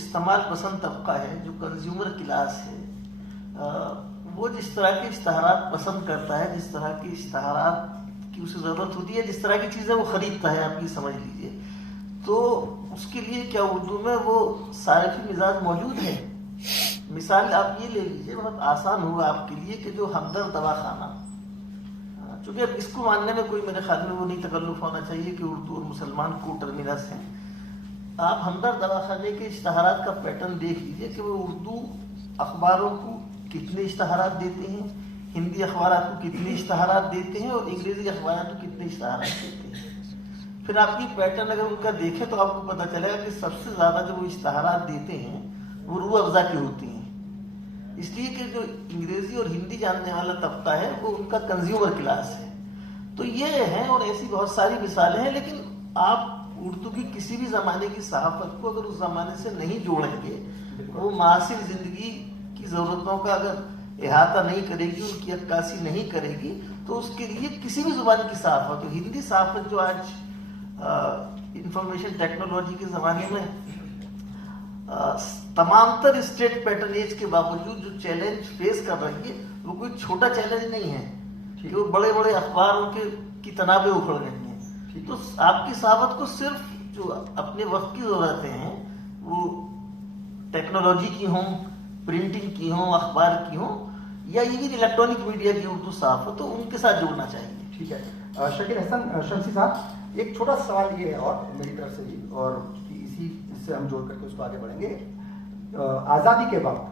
استعمال پسند طبقہ ہے، جو کنزیومر کلاس ہے، وہ جس طرح کے اشتہارات پسند کرتا ہے، جس طرح کے اشتہارات کی اسے ضرورت ہوتی ہے، جس طرح کی چیزیں وہ خریدتا ہے، آپ یہ سمجھ لیجئے، تو اس کے لیے کیا اردو میں وہ صارفی مزاج موجود ہے؟ مثال آپ یہ لے لیجئے، بہت آسان ہوگا آپ کے لیے، کہ جو ہمدرد دواخانہ، چونکہ اب اس کو ماننے میں کوئی میرے خیال میں وہ نہیں تکلف ہونا چاہیے کہ اردو اور مسلمان کو ٹرمینس ہیں. آپ ہمدرد دواخانے کے اشتہارات کا پیٹرن دیکھ لیجئے کہ وہ اردو اخباروں کو کتنے اشتہارات دیتے ہیں، ہندی اخبارات کو کتنے اشتہارات دیتے ہیں، اور انگریزی اخبارات کو کتنے اشتہارات دیتے ہیں. پھر آپ یہ پیٹرن اگر ان کا دیکھیں تو آپ کو پتہ چلے گا کہ سب سے زیادہ جو وہ اشتہارات دیتے ہیں وہ روح افزا کے ہوتے ہیں، اس لیے کہ جو انگریزی اور ہندی جاننے والا طبقہ ہے وہ ان کا کنزیومر کلاس ہے. تو یہ ہیں، اور ایسی بہت ساری مثالیں ہیں. لیکن آپ اردو کی کسی بھی زمانے کی صحافت کو اگر اس زمانے سے نہیں جوڑیں گے، وہ معاصر زندگی کی ضرورتوں کا اگر احاطہ نہیں کرے گی، ان کی عکاسی نہیں کرے گی، تو اس کے لیے کسی بھی زبان کی صحافت، ہندی صحافت جو آج انفارمیشن ٹیکنالوجی کے زمانے میں تمام تر اسٹیٹ پیٹرنیج کے باوجود جو چیلنج فیس کر رہی ہے، وہ کوئی چھوٹا چیلنج نہیں ہے کہ وہ بڑے بڑے اخباروں کی تنابیں اکھڑ رہی ہیں. تو آپ کی صحافت کو صرف جو اپنے وقت کی ضرورتیں ہیں، وہ ٹیکنالوجی کی ہوں، پرنٹنگ کی ہوں، اخبار کی ہوں، یا ایون الیکٹرانک میڈیا کی اردو صحافت ہو، ان کے ساتھ جوڑنا چاہیے. ٹھیک ہے. شکیل حسن شمسی صاحب، ایک چھوٹا سوال یہ ہے اور میری طرف سے بھی، اور اسی سے ہم جوڑ کر کے اس کو آگے بڑھیں گے. آزادی کے وقت